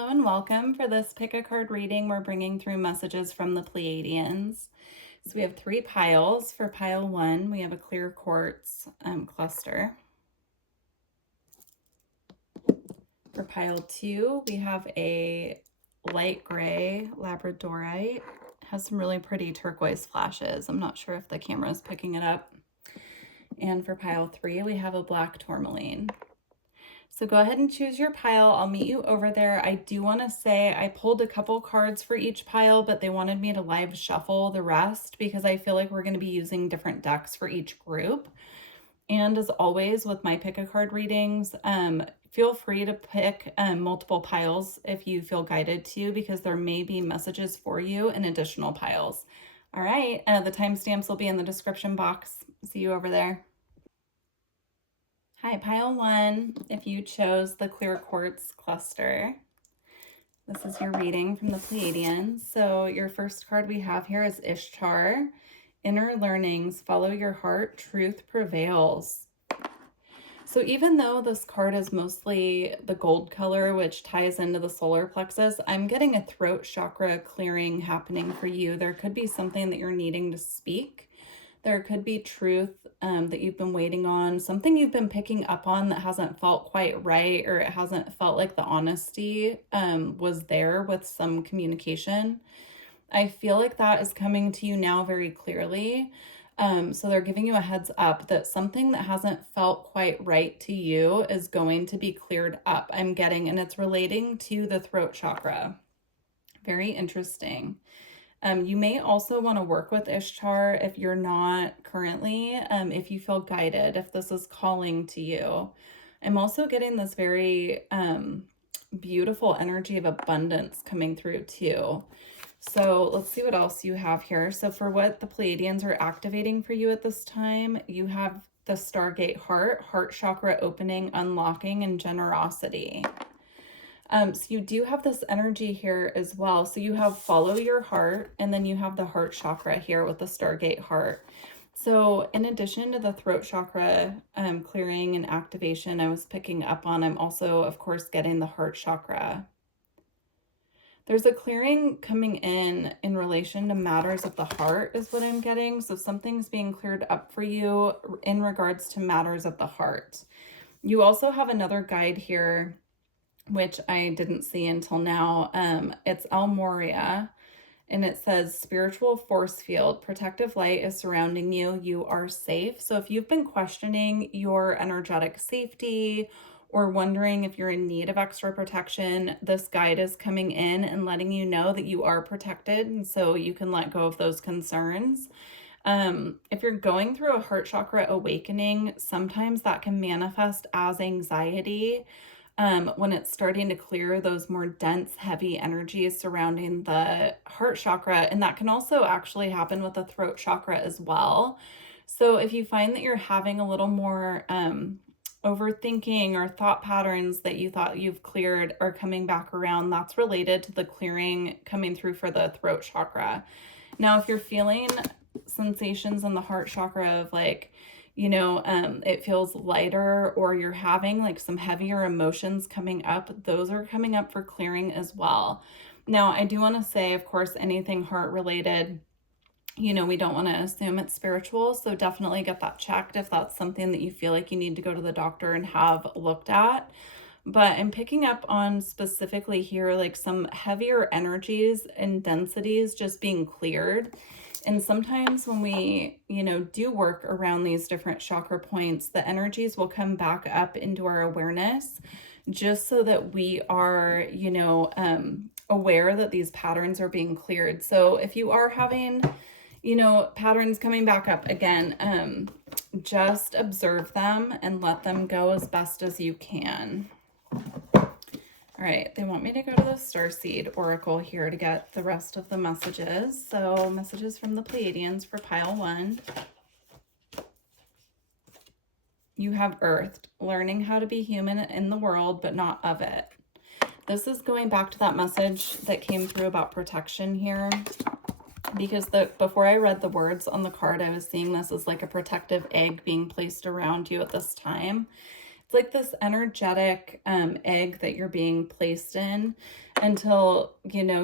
Hello and welcome. For this pick a card reading, we're bringing through messages from the Pleiadians. So we have 3 piles. For pile 1, we have a clear quartz cluster. For pile 2, we have a light gray labradorite. It has some really pretty turquoise flashes. I'm not sure if the camera is picking it up. And for pile 3, we have a black tourmaline. So go ahead and choose your pile. I'll meet you over there. I do want to say I pulled a couple cards for each pile, but they wanted me to live shuffle the rest because I feel like we're going to be using different decks for each group. And as always with my pick a card readings, feel free to pick multiple piles if you feel guided to, because there may be messages for you in additional piles. All right, the timestamps will be in the description box. See you over there. Hi, pile 1, if you chose the clear quartz cluster, this is your reading from the Pleiadians. So your first card we have here is Ishtar. Inner learnings, follow your heart, truth prevails. So even though this card is mostly the gold color, which ties into the solar plexus, I'm getting a throat chakra clearing happening for you. There could be something that you're needing to speak. There could be truth that you've been waiting on, something you've been picking up on that hasn't felt quite right, or it hasn't felt like the honesty was there with some communication. I feel like that is coming to you now very clearly. So they're giving you a heads up that something that hasn't felt quite right to you is going to be cleared up, I'm getting, and it's relating to the throat chakra. Very interesting. You may also want to work with Ishtar if you're not currently, if you feel guided, if this is calling to you. I'm also getting this very beautiful energy of abundance coming through too. So let's see what else you have here. So for what the Pleiadians are activating for you at this time, you have the Stargate heart chakra opening, unlocking, and generosity. So you do have this energy here as well. So you have follow your heart, and then you have the heart chakra here with the Stargate heart. So in addition to the throat chakra clearing and activation I was picking up on, I'm also, of course, getting the heart chakra. There's a clearing coming in relation to matters of the heart is what I'm getting. So something's being cleared up for you in regards to matters of the heart. You also have another guide here, which I didn't see until now. It's Almoria, and it says spiritual force field, protective light is surrounding you, you are safe. So if you've been questioning your energetic safety or wondering if you're in need of extra protection, this guide is coming in and letting you know that you are protected, and so you can let go of those concerns. If you're going through a heart chakra awakening, sometimes that can manifest as anxiety. When it's starting to clear those more dense, heavy energies surrounding the heart chakra. And that can also actually happen with the throat chakra as well. So if you find that you're having a little more overthinking, or thought patterns that you thought you've cleared are coming back around, that's related to the clearing coming through for the throat chakra. Now, if you're feeling sensations in the heart chakra of like, it feels lighter, or you're having like some heavier emotions coming up, those are coming up for clearing as well. Now, I do want to say, of course, anything heart related, we don't want to assume it's spiritual. So definitely get that checked if that's something that you feel like you need to go to the doctor and have looked at. But I'm picking up on specifically here, like some heavier energies and densities just being cleared. And sometimes when we, do work around these different chakra points, the energies will come back up into our awareness, just so that we are, aware that these patterns are being cleared. So if you are having, patterns coming back up again, just observe them and let them go as best as you can. All right, they want me to go to the Starseed Oracle here to get the rest of the messages. So messages from the Pleiadians for pile 1. You have Earthed, learning how to be human in the world, but not of it. This is going back to that message that came through about protection here, because before I read the words on the card, I was seeing this as like a protective egg being placed around you at this time. It's like this energetic egg that you're being placed in until, you know,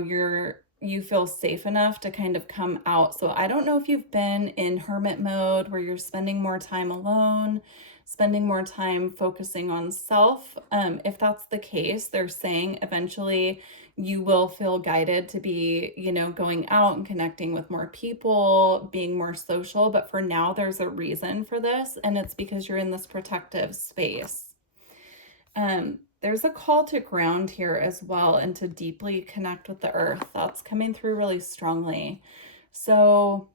you feel safe enough to kind of come out. So I don't know if you've been in hermit mode where you're spending more time alone, spending more time focusing on self. If that's the case, they're saying eventually you will feel guided to be, you know, going out and connecting with more people, being more social. But for now, there's a reason for this, and it's because you're in this protective space. There's a call to ground here as well and to deeply connect with the earth. That's coming through really strongly. So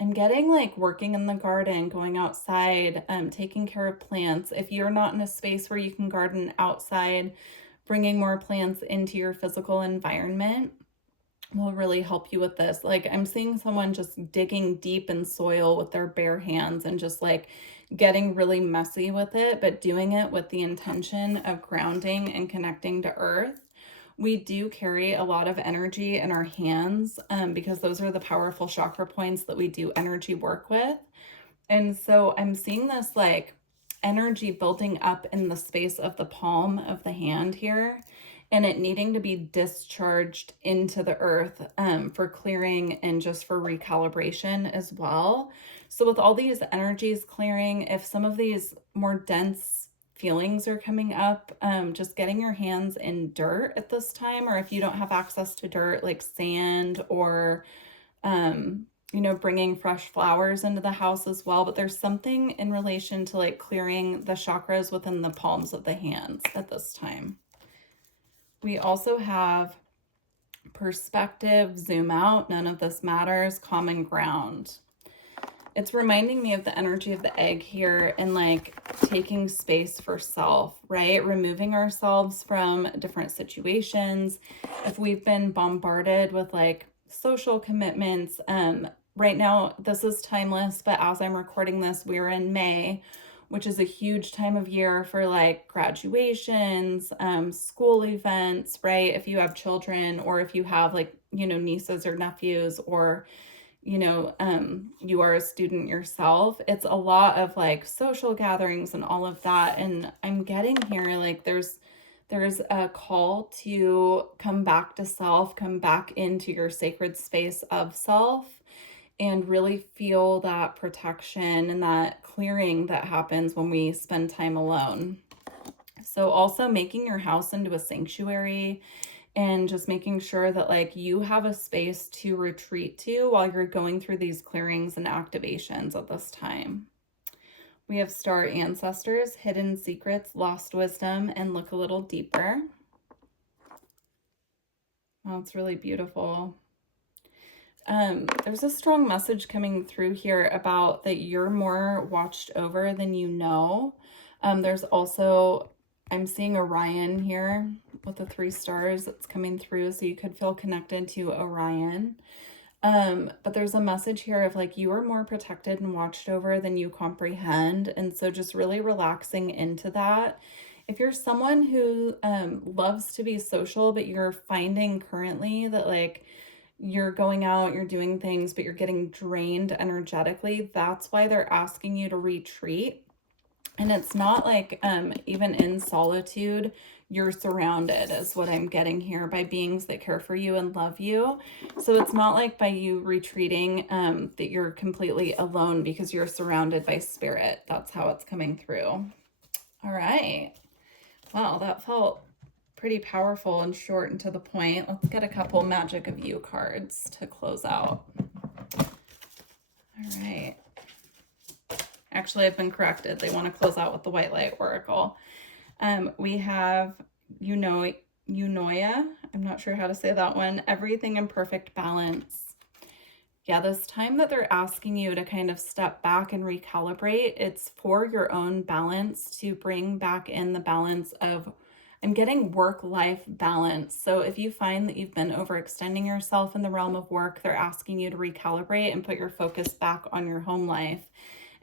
I'm getting like working in the garden, going outside, taking care of plants. If you're not in a space where you can garden outside, bringing more plants into your physical environment will really help you with this. Like I'm seeing someone just digging deep in soil with their bare hands and just like getting really messy with it, but doing it with the intention of grounding and connecting to earth. We do carry a lot of energy in our hands because those are the powerful chakra points that we do energy work with. And so I'm seeing this like energy building up in the space of the palm of the hand here, and it needing to be discharged into the earth for clearing and just for recalibration as well. So with all these energies clearing, if some of these more dense feelings are coming up, just getting your hands in dirt at this time, or if you don't have access to dirt like sand or you know, bringing fresh flowers into the house as well. But there's something in relation to like clearing the chakras within the palms of the hands at this time. We also have perspective, zoom out, none of this matters, common ground. It's reminding me of the energy of the egg here and like taking space for self, right? Removing ourselves from different situations. If we've been bombarded with like social commitments, right now this is timeless, but as I'm recording this, we're in May, which is a huge time of year for like graduations, school events, right? If you have children or if you have like, you know, nieces or nephews, or you know, you are a student yourself, it's a lot of like social gatherings and all of that. And I'm getting here, like there's a call to come back to self, come back into your sacred space of self, and really feel that protection and that clearing that happens when we spend time alone. So also making your house into a sanctuary and just making sure that like you have a space to retreat to while you're going through these clearings and activations at this time. We have star ancestors, hidden secrets, lost wisdom, and look a little deeper. Oh, it's really beautiful. There's a strong message coming through here about that you're more watched over than you know. There's also, I'm seeing Orion here with the 3 stars that's coming through, so you could feel connected to Orion. But there's a message here of like you are more protected and watched over than you comprehend, and so just really relaxing into that. If you're someone who loves to be social, but you're finding currently that like you're going out, you're doing things, but you're getting drained energetically, that's why they're asking you to retreat. And it's not like even in solitude, you're surrounded, is what I'm getting here, by beings that care for you and love you. So it's not like by you retreating that you're completely alone, because you're surrounded by spirit. That's how it's coming through. All right. Wow, that felt pretty powerful and short and to the point. Let's get a couple Magic of You cards to close out. All right. Actually, I've been corrected. They want to close out with the White Light Oracle. We have Eunoia. I'm not sure how to say that one. Everything in perfect balance. Yeah, this time that they're asking you to kind of step back and recalibrate, it's for your own balance, to bring back in the balance of, I'm getting work-life balance. So if you find that you've been overextending yourself in the realm of work, they're asking you to recalibrate and put your focus back on your home life.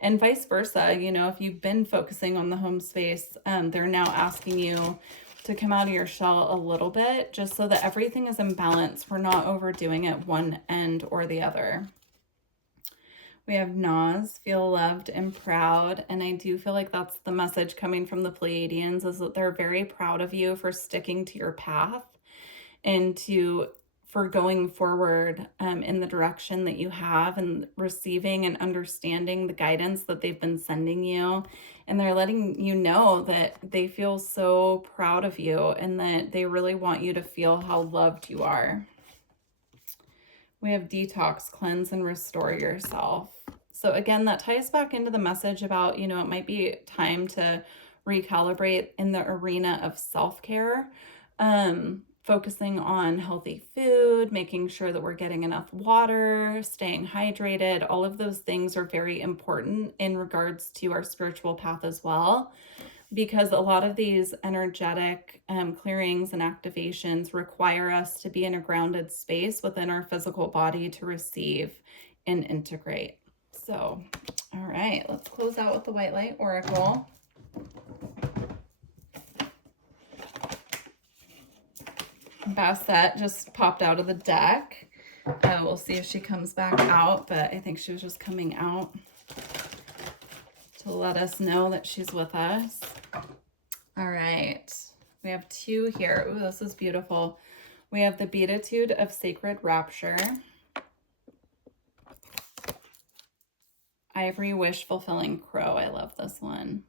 And vice versa, you know, if you've been focusing on the home space, they're now asking you to come out of your shell a little bit, just so that everything is in balance. We're not overdoing it one end or the other. We have Nas, feel loved and proud. And I do feel like that's the message coming from the Pleiadians, is that they're very proud of you for sticking to your path and for going forward in the direction that you have, and receiving and understanding the guidance that they've been sending you. And they're letting you know that they feel so proud of you and that they really want you to feel how loved you are. We have detox, cleanse, and restore yourself. So again, that ties back into the message about, it might be time to recalibrate in the arena of self-care. Focusing on healthy food, making sure that we're getting enough water, staying hydrated. All of those things are very important in regards to our spiritual path as well, because a lot of these energetic clearings and activations require us to be in a grounded space within our physical body to receive and integrate. So, all right, let's close out with the White Light Oracle. Bassett just popped out of the deck. We'll see if she comes back out, but I think she was just coming out to let us know that she's with us. All right, we have two here. Ooh, this is beautiful. We have the Beatitude of Sacred Rapture. Ivory Wish Fulfilling Crow. I love this one.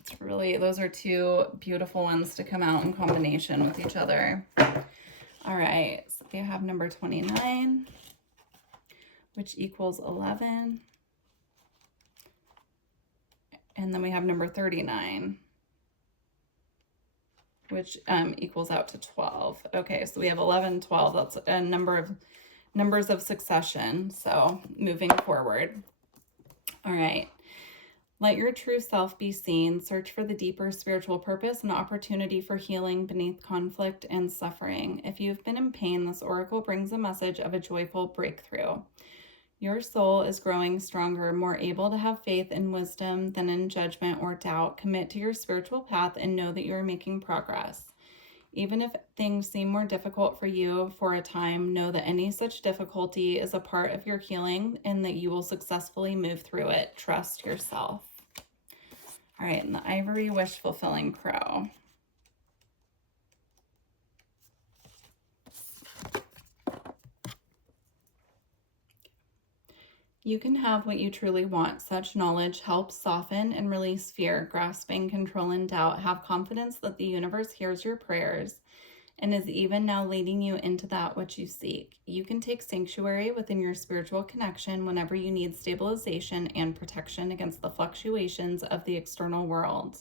It's really, those are two beautiful ones to come out in combination with each other. All right, so we have number 29, which equals 11. And then we have number 39, which equals out to 12. Okay, so we have 11, 12. That's a numbers of succession. So moving forward. All right. Let your true self be seen. Search for the deeper spiritual purpose and opportunity for healing beneath conflict and suffering. If you've been in pain, this oracle brings a message of a joyful breakthrough. Your soul is growing stronger, more able to have faith and wisdom than in judgment or doubt. Commit to your spiritual path and know that you are making progress. Even if things seem more difficult for you for a time, know that any such difficulty is a part of your healing and that you will successfully move through it. Trust yourself. All right, and the Ivory Wish Fulfilling Crow. You can have what you truly want. Such knowledge helps soften and release fear, grasping, control, and doubt. Have confidence that the universe hears your prayers and is even now leading you into that which you seek. You can take sanctuary within your spiritual connection whenever you need stabilization and protection against the fluctuations of the external world.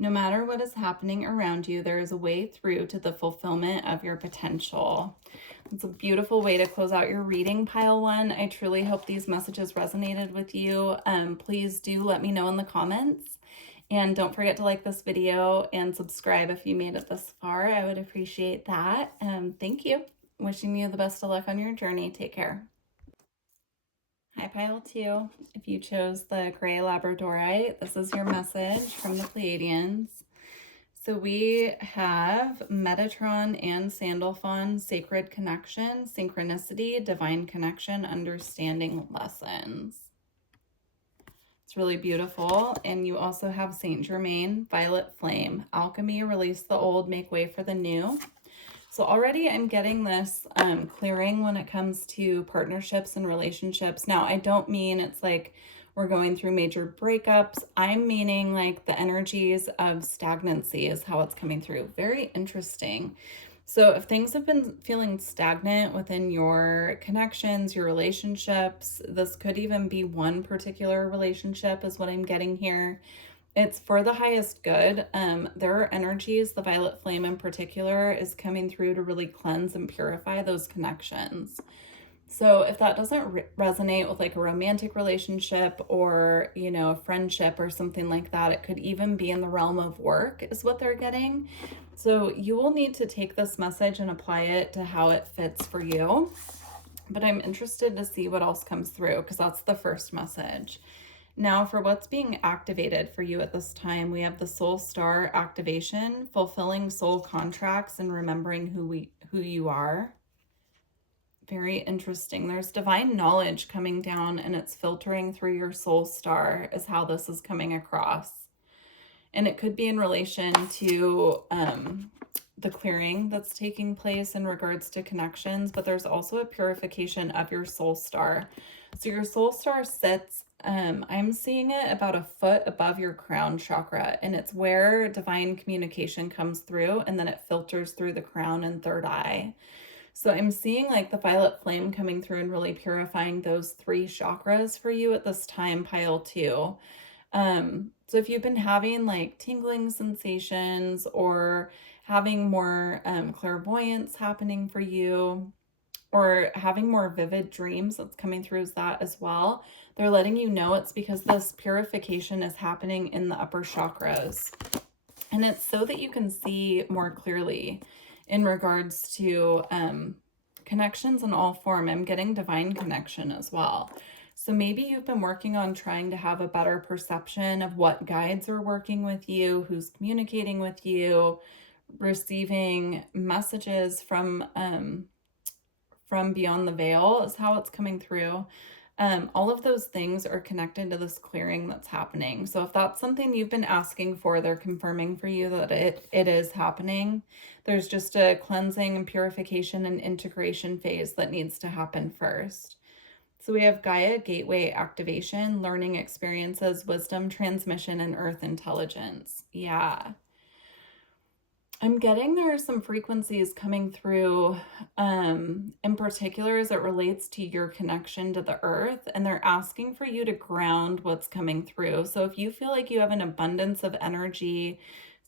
No matter what is happening around you, there is a way through to the fulfillment of your potential. It's a beautiful way to close out your reading, Pile 1. I truly hope these messages resonated with you. Please do let me know in the comments. And don't forget to like this video and subscribe if you made it this far. I would appreciate that. Thank you. Wishing you the best of luck on your journey. Take care. Hi, Pile 2. If you chose the Gray Labradorite, this is your message from the Pleiadians. So we have Metatron and Sandalphon, Sacred Connection, Synchronicity, Divine Connection, Understanding Lessons. It's really beautiful. And you also have Saint Germain, Violet Flame, Alchemy, Release the Old, Make Way for the New. So already I'm getting this clearing when it comes to partnerships and relationships. Now, I don't mean it's like we're going through major breakups. I'm meaning like the energies of stagnancy is how it's coming through. Very interesting. So if things have been feeling stagnant within your connections, your relationships, this could even be one particular relationship is what I'm getting here. It's for the highest good. There are energies, the Violet Flame in particular, is coming through to really cleanse and purify those connections. So if that doesn't resonate with like a romantic relationship or, a friendship or something like that, it could even be in the realm of work is what they're getting. So you will need to take this message and apply it to how it fits for you. But I'm interested to see what else comes through because that's the first message. Now for what's being activated for you at this time, we have the Soul Star activation, fulfilling soul contracts and remembering who you are. Very interesting. There's divine knowledge coming down and it's filtering through your soul star is how this is coming across. And it could be in relation to the clearing that's taking place in regards to connections, but there's also a purification of your soul star. So your soul star sits, I'm seeing it about a foot above your crown chakra, and it's where divine communication comes through, and then it filters through the crown and third eye. So I'm seeing like the violet flame coming through and really purifying those 3 chakras for you at this time, pile 2. So if you've been having like tingling sensations or having more clairvoyance happening for you, or having more vivid dreams, that's coming through as that as well, they're letting you know it's because this purification is happening in the upper chakras. And it's so that you can see more clearly in regards to connections in all form. I'm getting divine connection as well. So maybe you've been working on trying to have a better perception of what guides are working with you, who's communicating with you, receiving messages from beyond the veil is how it's coming through. All of those things are connected to this clearing that's happening. So if that's something you've been asking for, they're confirming for you that it is happening. There's just a cleansing and purification and integration phase that needs to happen first. So we have Gaia Gateway activation, learning experiences, wisdom transmission, and earth intelligence. Yeah. I'm getting there are some frequencies coming through, in particular as it relates to your connection to the earth, and they're asking for you to ground what's coming through. So if you feel like you have an abundance of energy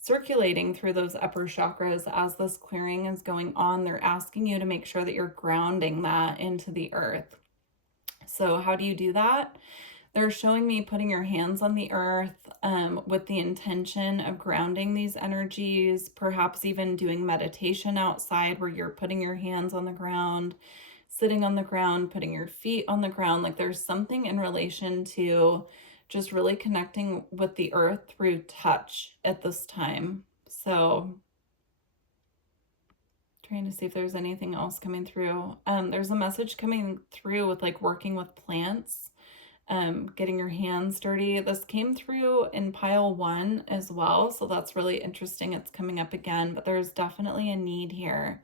circulating through those upper chakras as this clearing is going on, they're asking you to make sure that you're grounding that into the earth. So how do you do that? They're showing me putting your hands on the earth with the intention of grounding these energies, perhaps even doing meditation outside where you're putting your hands on the ground, sitting on the ground, putting your feet on the ground. Like there's something in relation to just really connecting with the earth through touch at this time. So trying to see if there's anything else coming through. There's a message coming through with like working with plants. Getting your hands dirty. This came through in pile 1 as well, so that's really interesting. It's coming up again, but there's definitely a need here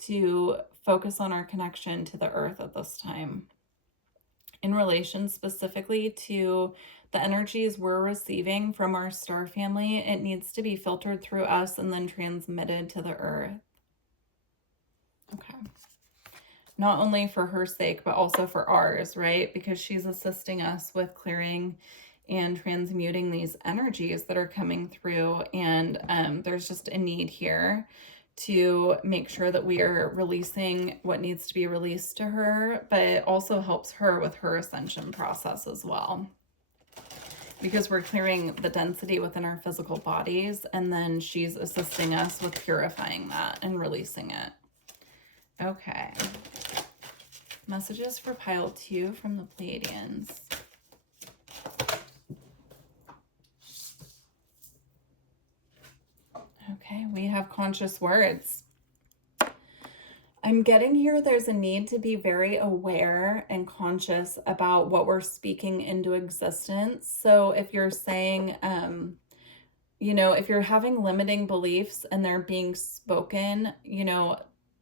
to focus on our connection to the earth at this time. In relation specifically to the energies we're receiving from our star family, it needs to be filtered through us and then transmitted to the earth. Okay. Not only for her sake, but also for ours, right? Because she's assisting us with clearing and transmuting these energies that are coming through. And there's just a need here to make sure that we are releasing what needs to be released to her, but it also helps her with her ascension process as well. Because we're clearing the density within our physical bodies, and then she's assisting us with purifying that and releasing it. Okay. Messages for pile 2 from the Pleiadians. Okay, we have conscious words. I'm getting here there's a need to be very aware and conscious about what we're speaking into existence. So if you're saying, you know, if you're having limiting beliefs and they're being spoken, you know,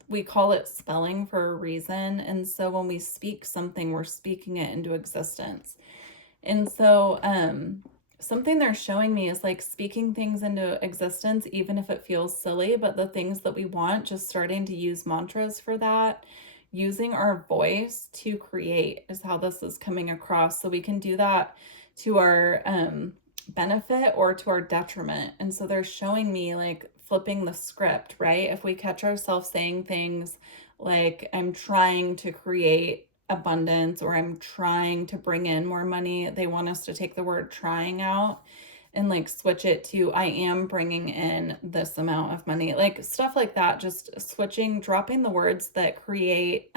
we call it spelling for a reason. And so when we speak something, we're speaking it into existence. And so something they're showing me is like speaking things into existence, even if it feels silly, but the things that we want, just starting to use mantras for that, using our voice to create is how this is coming across. So we can do that to our benefit or to our detriment. And so they're showing me like flipping the script, right? If we catch ourselves saying things like, I'm trying to create abundance, or I'm trying to bring in more money, they want us to take the word trying out and like switch it to, I am bringing in this amount of money, like stuff like that. Just switching, dropping the words that create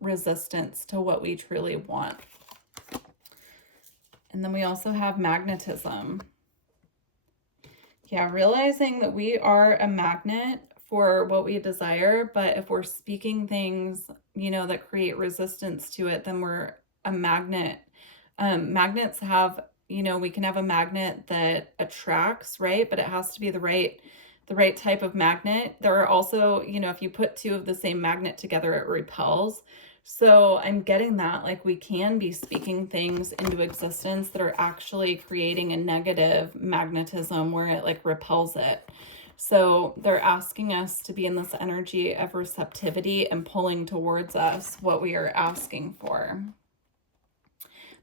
resistance to what we truly want. And then we also have magnetism. Yeah, realizing that we are a magnet for what we desire, but if we're speaking things you know, that create resistance to it, then we're a magnet. Magnets have, you know, we can have a magnet that attracts, right? But it has to be the right type of magnet. There are also, you know, if you put two of the same magnet together, it repels. So I'm getting that, like, we can be speaking things into existence that are actually creating a negative magnetism where it like repels it. So they're asking us to be in this energy of receptivity and pulling towards us what we are asking for.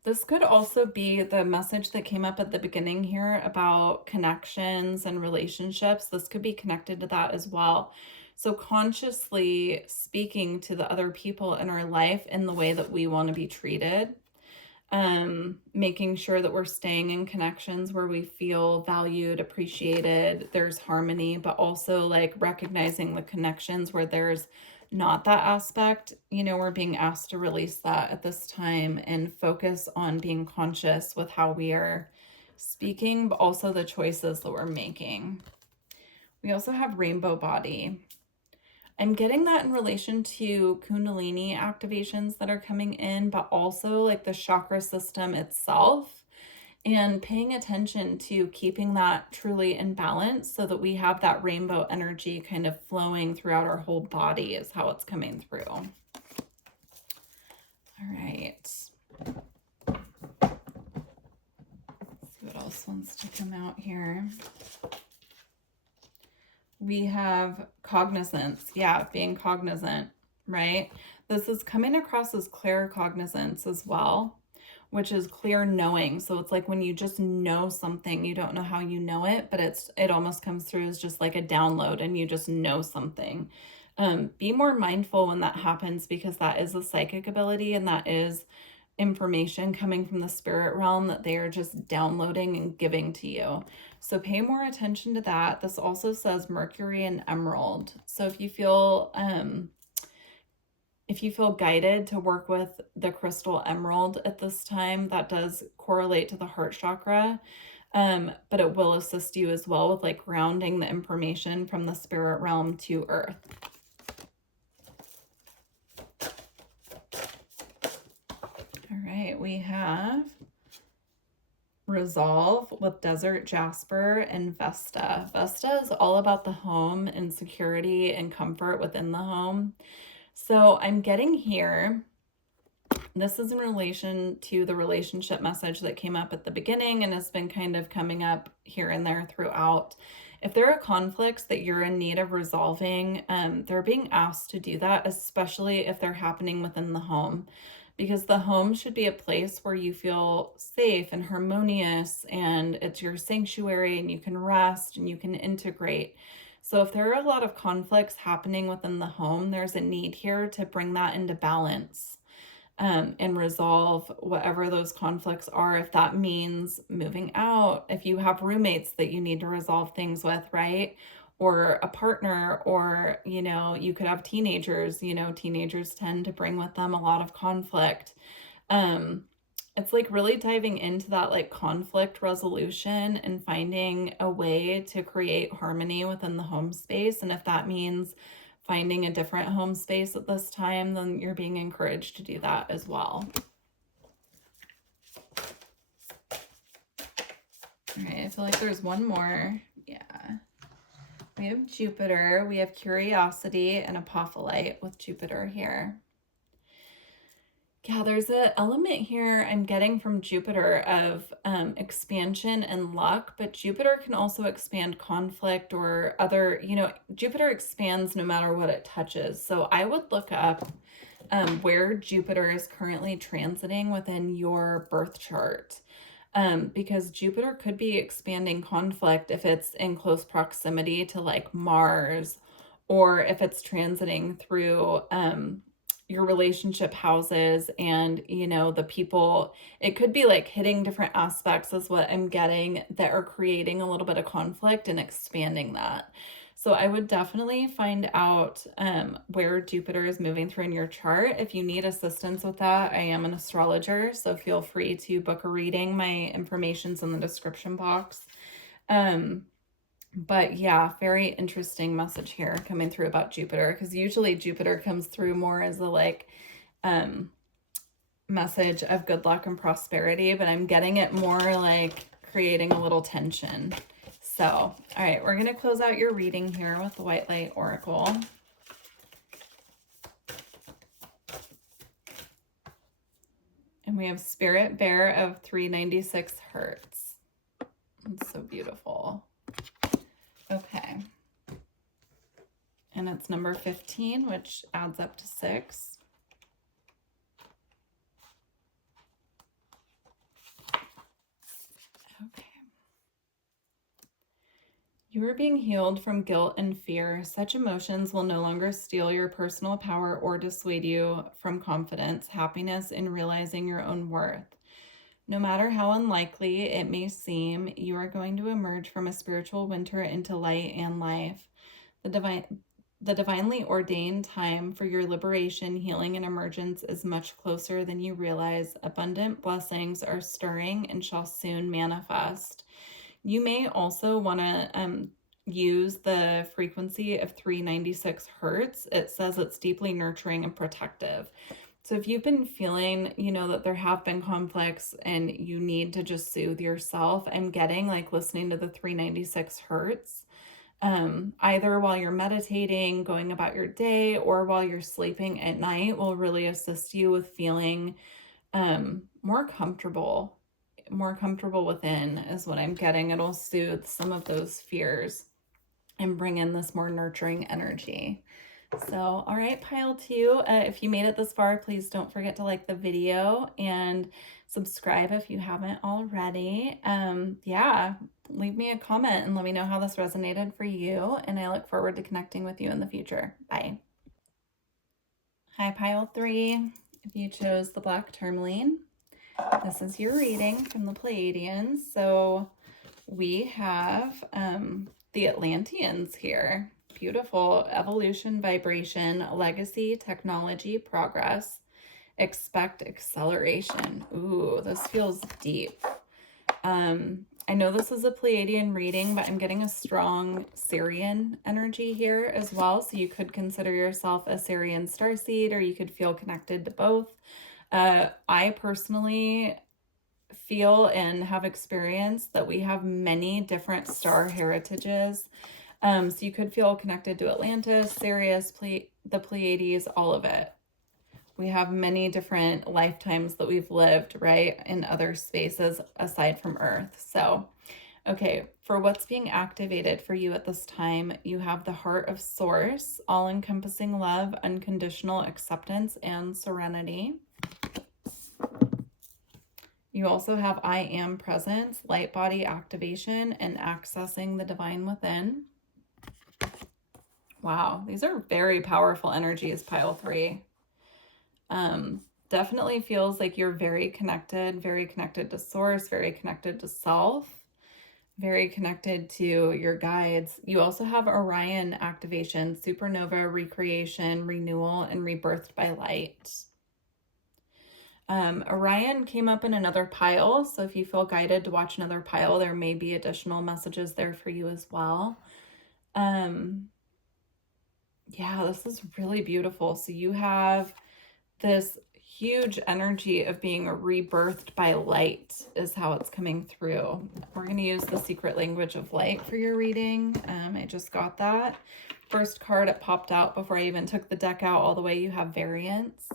This could also be the message that came up at the beginning here about connections and relationships. This could be connected to that as well. So consciously speaking to the other people in our life in the way that we want to be treated. Making sure that we're staying in connections where we feel valued, appreciated, there's harmony, but also like recognizing the connections where there's not that aspect. You know, we're being asked to release that at this time and focus on being conscious with how we are speaking, but also the choices that we're making. We also have rainbow body. I'm getting that in relation to Kundalini activations that are coming in, but also like the chakra system itself, and paying attention to keeping that truly in balance so that we have that rainbow energy kind of flowing throughout our whole body is how it's coming through. All right. Let's see what else wants to come out here. We have cognizance. Yeah, being cognizant, right? This is coming across as claircognizance as well, which is clear knowing. So it's like when you just know something, you don't know how you know it, but it almost comes through as just like a download and you just know something. Be more mindful when that happens, because that is a psychic ability and that is information coming from the spirit realm that they are just downloading and giving to you. So pay more attention to that. This also says Mercury and Emerald. So if you feel guided to work with the crystal emerald at this time, that does correlate to the heart chakra. But it will assist you as well with like grounding the information from the spirit realm to earth. All right, we have Resolve with Desert Jasper and Vesta. Vesta is all about the home and security and comfort within the home. So I'm getting here, this is in relation to the relationship message that came up at the beginning and has been kind of coming up here and there throughout. If there are conflicts that you're in need of resolving, they're being asked to do that, especially if they're happening within the home, because the home should be a place where you feel safe and harmonious and it's your sanctuary and you can rest and you can integrate. So if there are a lot of conflicts happening within the home, there's a need here to bring that into balance. And resolve whatever those conflicts are. If that means moving out, if you have roommates that you need to resolve things with, right? Or a partner, or, you know, you could have teenagers, you know, teenagers tend to bring with them a lot of conflict. It's like really diving into that like conflict resolution and finding a way to create harmony within the home space. And if that means finding a different home space at this time, then you're being encouraged to do that as well. All right, I feel like there's one more. Yeah. We have Jupiter, we have Curiosity and Apophyllite with Jupiter here. Yeah, there's an element here I'm getting from Jupiter of expansion and luck, but Jupiter can also expand conflict or other, you know, Jupiter expands no matter what it touches. So I would look up where Jupiter is currently transiting within your birth chart, because Jupiter could be expanding conflict if it's in close proximity to like Mars, or if it's transiting through your relationship houses and, you know, the people. It could be like hitting different aspects is what I'm getting that are creating a little bit of conflict and expanding that. So I would definitely find out where Jupiter is moving through in your chart. If you need assistance with that, I am an astrologer, so feel free to book a reading. My information's in the description box. But yeah, very interesting message here coming through about Jupiter, because usually Jupiter comes through more as a like message of good luck and prosperity, but I'm getting it more like creating a little tension. So, all right, we're going to close out your reading here with the White Light Oracle. And we have Spirit Bear of 396 Hertz. It's so beautiful. Okay. And it's number 15, which adds up to 6. Okay. You are being healed from guilt and fear. Such emotions will no longer steal your personal power or dissuade you from confidence, happiness, and realizing your own worth. No matter how unlikely it may seem, you are going to emerge from a spiritual winter into light and life. The divinely ordained time for your liberation, healing, and emergence is much closer than you realize. Abundant blessings are stirring and shall soon manifest. You may also want to use the frequency of 396 Hertz. It says it's deeply nurturing and protective. So if you've been feeling, that there have been conflicts and you need to just soothe yourself, I'm getting like listening to the 396 Hertz, either while you're meditating, going about your day, or while you're sleeping at night will really assist you with feeling more comfortable within is what I'm getting. It'll soothe some of those fears and bring in this more nurturing energy. So, all right, pile 2, if you made it this far, please don't forget to like the video and subscribe if you haven't already. Yeah, leave me a comment and let me know how this resonated for you, and I look forward to connecting with you in the future. Bye. Hi, pile 3. If you chose the black tourmaline, this is your reading from the Pleiadians. So we have the Atlanteans here. Beautiful evolution, vibration, legacy, technology, progress, expect acceleration. Ooh, this feels deep. I know this is a Pleiadian reading, but I'm getting a strong Sirian energy here as well. So you could consider yourself a Sirian starseed, or you could feel connected to both. I personally feel and have experienced that we have many different star heritages. So you could feel connected to Atlantis, Sirius, the Pleiades, all of it. We have many different lifetimes that we've lived, right, in other spaces aside from Earth. So, okay, for what's being activated for you at this time, you have the Heart of Source, all-encompassing love, unconditional acceptance, and serenity. You also have I Am Presence, light body activation, and accessing the divine within. Wow, these are very powerful energies, pile 3. Definitely feels like you're very connected to source, very connected to self, very connected to your guides. You also have Orion activation, supernova, recreation, renewal, and rebirthed by light. Orion came up in another pile, so if you feel guided to watch another pile, there may be additional messages there for you as well. Yeah, this is really beautiful. So you have this huge energy of being rebirthed by light is how it's coming through. We're going to use the secret language of light for your reading. I just got that. First card, it popped out before I even took the deck out all the way. You have variance.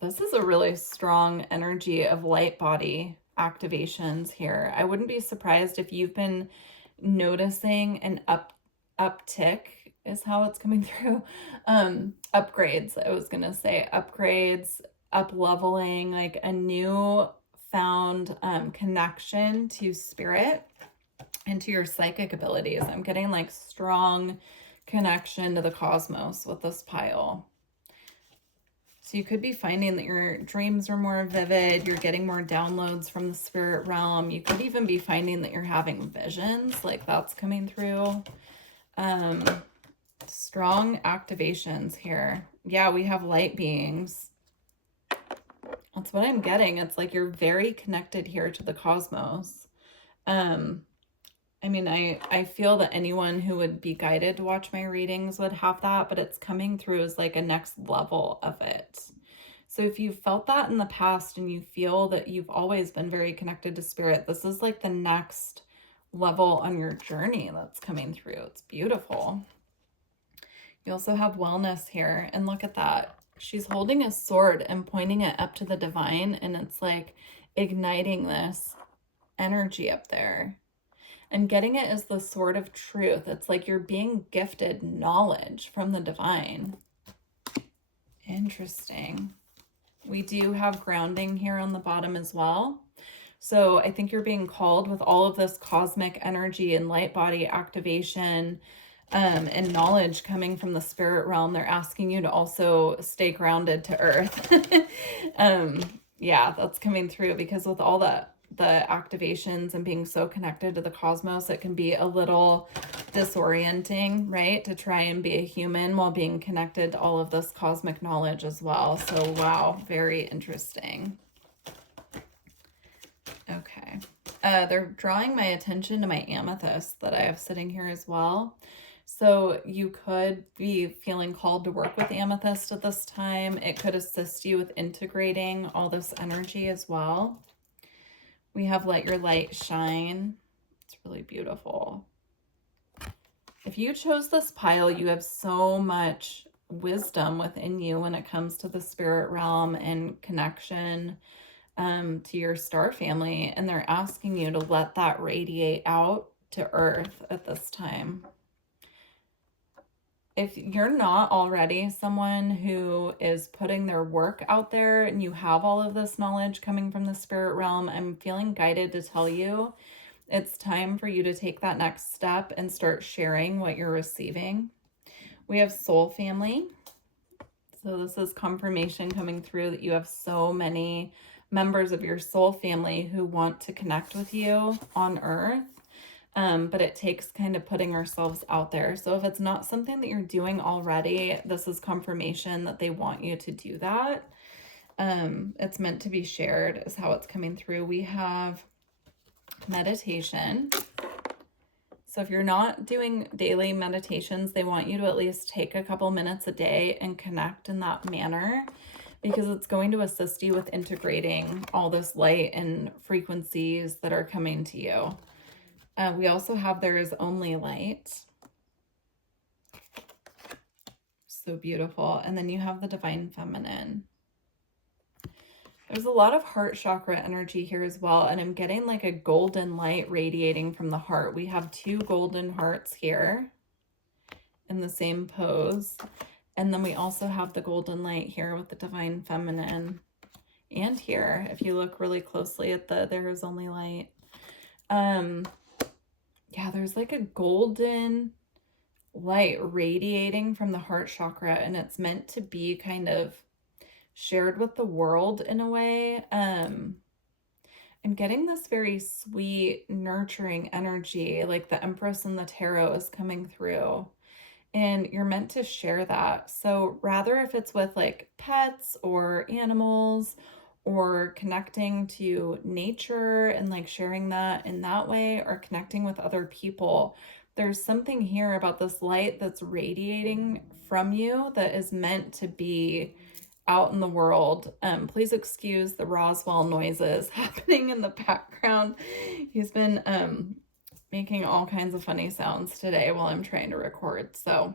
This is a really strong energy of light body activations here. I wouldn't be surprised if you've been noticing an uptick is how it's coming through. Upgrades, I was gonna say upgrades, up leveling, like a new found connection to spirit and to your psychic abilities. I'm getting like strong connection to the cosmos with this pile. So you could be finding that your dreams are more vivid, you're getting more downloads from the spirit realm. You could even be finding that you're having visions, like that's coming through. Strong activations here. Yeah, we have light beings. That's what I'm getting. It's like you're very connected here to the cosmos. And I mean, I feel that anyone who would be guided to watch my readings would have that, but it's coming through as like a next level of it. So if you felt that in the past and you feel that you've always been very connected to spirit, this is like the next level on your journey that's coming through. It's beautiful. You also have wellness here, and look at that. She's holding a sword and pointing it up to the divine, and it's like igniting this energy up there. And getting it is the sword of truth. It's like you're being gifted knowledge from the divine. Interesting. We do have grounding here on the bottom as well. So I think you're being called with all of this cosmic energy and light body activation and knowledge coming from the spirit realm. They're asking you to also stay grounded to earth. Yeah, that's coming through, because with all the activations and being so connected to the cosmos, it can be a little disorienting, right? To try and be a human while being connected to all of this cosmic knowledge as well. So wow, very interesting. Okay. They're drawing my attention to my amethyst that I have sitting here as well. So you could be feeling called to work with amethyst at this time. It could assist you with integrating all this energy as well. We have Let Your Light Shine. It's really beautiful. If you chose this pile, you have so much wisdom within you when it comes to the spirit realm and connection to your star family. And they're asking you to let that radiate out to earth at this time. If you're not already someone who is putting their work out there and you have all of this knowledge coming from the spirit realm, I'm feeling guided to tell you it's time for you to take that next step and start sharing what you're receiving. We have soul family. So this is confirmation coming through that you have so many members of your soul family who want to connect with you on earth. But it takes kind of putting ourselves out there. So if it's not something that you're doing already, this is confirmation that they want you to do that. It's meant to be shared is how it's coming through. We have meditation. So if you're not doing daily meditations, they want you to at least take a couple minutes a day and connect in that manner, because it's going to assist you with integrating all this light and frequencies that are coming to you. We also have There Is Only Light. So beautiful. And then you have the Divine Feminine. There's a lot of heart chakra energy here as well. And I'm getting like a golden light radiating from the heart. We have 2 golden hearts here in the same pose. And then we also have the golden light here with the Divine Feminine. And here, if you look really closely at the There Is Only Light. Yeah, there's like a golden light radiating from the heart chakra, and it's meant to be kind of shared with the world in a way. I'm getting this very sweet, nurturing energy, like the Empress in the Tarot is coming through, and you're meant to share that. So rather if it's with like pets or animals, or connecting to nature and like sharing that in that way, or connecting with other people, there's something here about this light that's radiating from you that is meant to be out in the world. Please excuse the Roswell noises happening in the background. He's been making all kinds of funny sounds today while I'm trying to record. So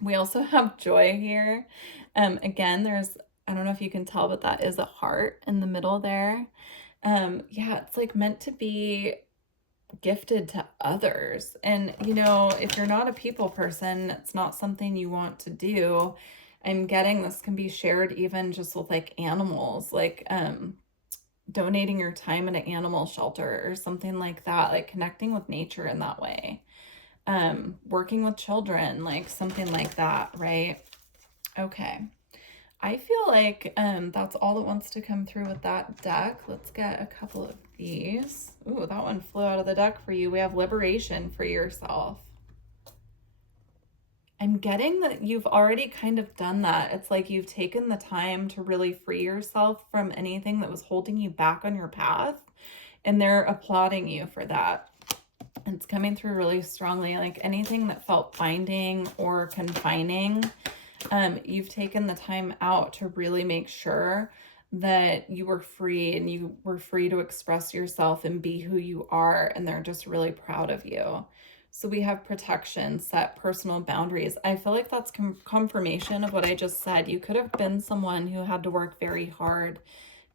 we also have joy here. Again, there's, I don't know if you can tell, but that is a heart in the middle there. Yeah, it's like meant to be gifted to others. And, you know, if you're not a people person, it's not something you want to do. I'm getting this can be shared even just with like animals, like donating your time at an animal shelter or something like that, like connecting with nature in that way. Working with children, like something like that, right? Okay. I feel like that's all that wants to come through with that deck. Let's get a couple of these. Ooh, that one flew out of the deck for you. We have liberation for yourself. I'm getting that you've already kind of done that. It's like you've taken the time to really free yourself from anything that was holding you back on your path, and they're applauding you for that. It's coming through really strongly, like anything that felt binding or confining. You've taken the time out to really make sure that you were free and you were free to express yourself and be who you are, and they're just really proud of you. So we have protection, set personal boundaries. I feel like that's confirmation of what I just said. You could have been someone who had to work very hard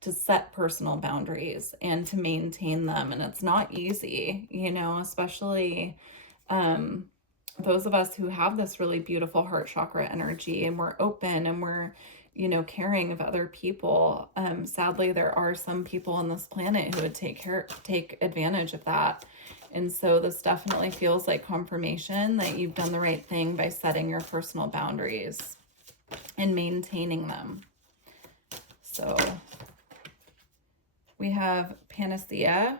to set personal boundaries and to maintain them, and it's not easy, you know, especially those of us who have this really beautiful heart chakra energy and we're open and we're, you know, caring of other people. Sadly, there are some people on this planet who would take advantage of that. And so this definitely feels like confirmation that you've done the right thing by setting your personal boundaries and maintaining them. So we have panacea.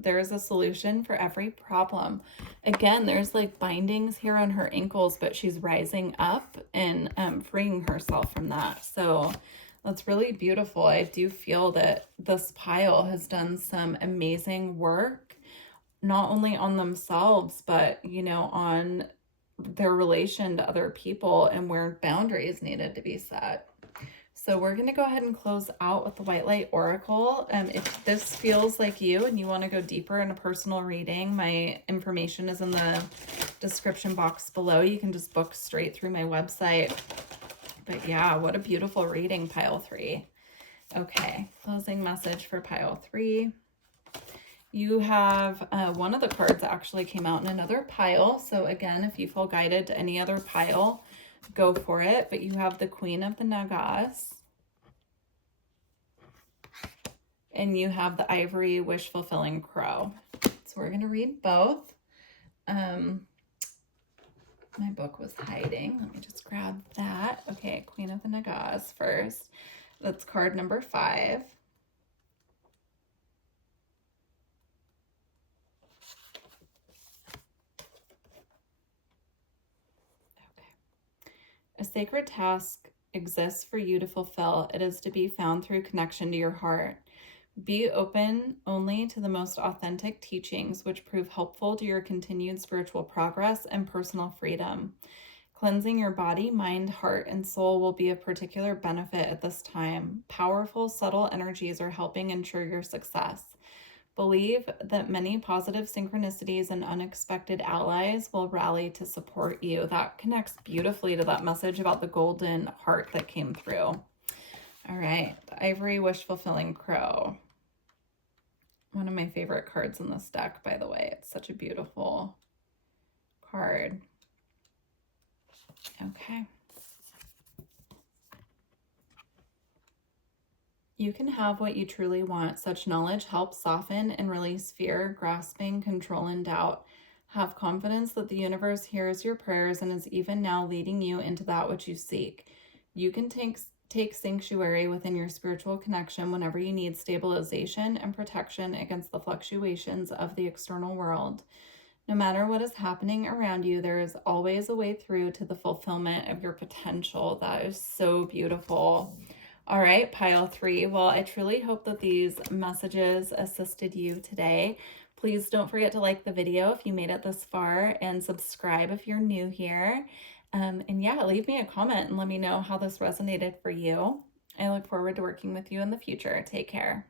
There is a solution for every problem. Again, there's like bindings here on her ankles, but she's rising up and freeing herself from that. So that's really beautiful. I do feel that this pile has done some amazing work, not only on themselves, but, you know, on their relation to other people and where boundaries needed to be set. So we're going to go ahead and close out with the White Light Oracle. If this feels like you and you want to go deeper in a personal reading, my information is in the description box below. You can just book straight through my website. But yeah, what a beautiful reading, pile 3. Okay, closing message for pile 3. You have one of the cards actually came out in another pile. So again, if you feel guided to any other pile, go for it. But you have the Queen of the Nagas. And you have the Ivory Wish-Fulfilling Crow. So we're going to read both. My book was hiding. Let me just grab that. Okay, Queen of the Nagas first. That's card number 5. A sacred task exists for you to fulfill. It is to be found through connection to your heart. Be open only to the most authentic teachings which prove helpful to your continued spiritual progress and personal freedom. Cleansing your body, mind, heart, and soul will be of particular benefit at this time. Powerful, subtle energies are helping ensure your success. Believe that many positive synchronicities and unexpected allies will rally to support you. That connects beautifully to that message about the golden heart that came through. All right, the Ivory Wish-Fulfilling Crow. One of my favorite cards in this deck, by the way. It's such a beautiful card. Okay. You can have what you truly want. Such knowledge helps soften and release fear, grasping, control, and doubt. Have confidence that the universe hears your prayers and is even now leading you into that which you seek. You can take sanctuary within your spiritual connection whenever you need stabilization and protection against the fluctuations of the external world. No matter what is happening around you, there is always a way through to the fulfillment of your potential. That is so beautiful. All right, pile 3. Well, I truly hope that these messages assisted you today. Please don't forget to like the video if you made it this far and subscribe if you're new here. And yeah, leave me a comment and let me know how this resonated for you. I look forward to working with you in the future. Take care.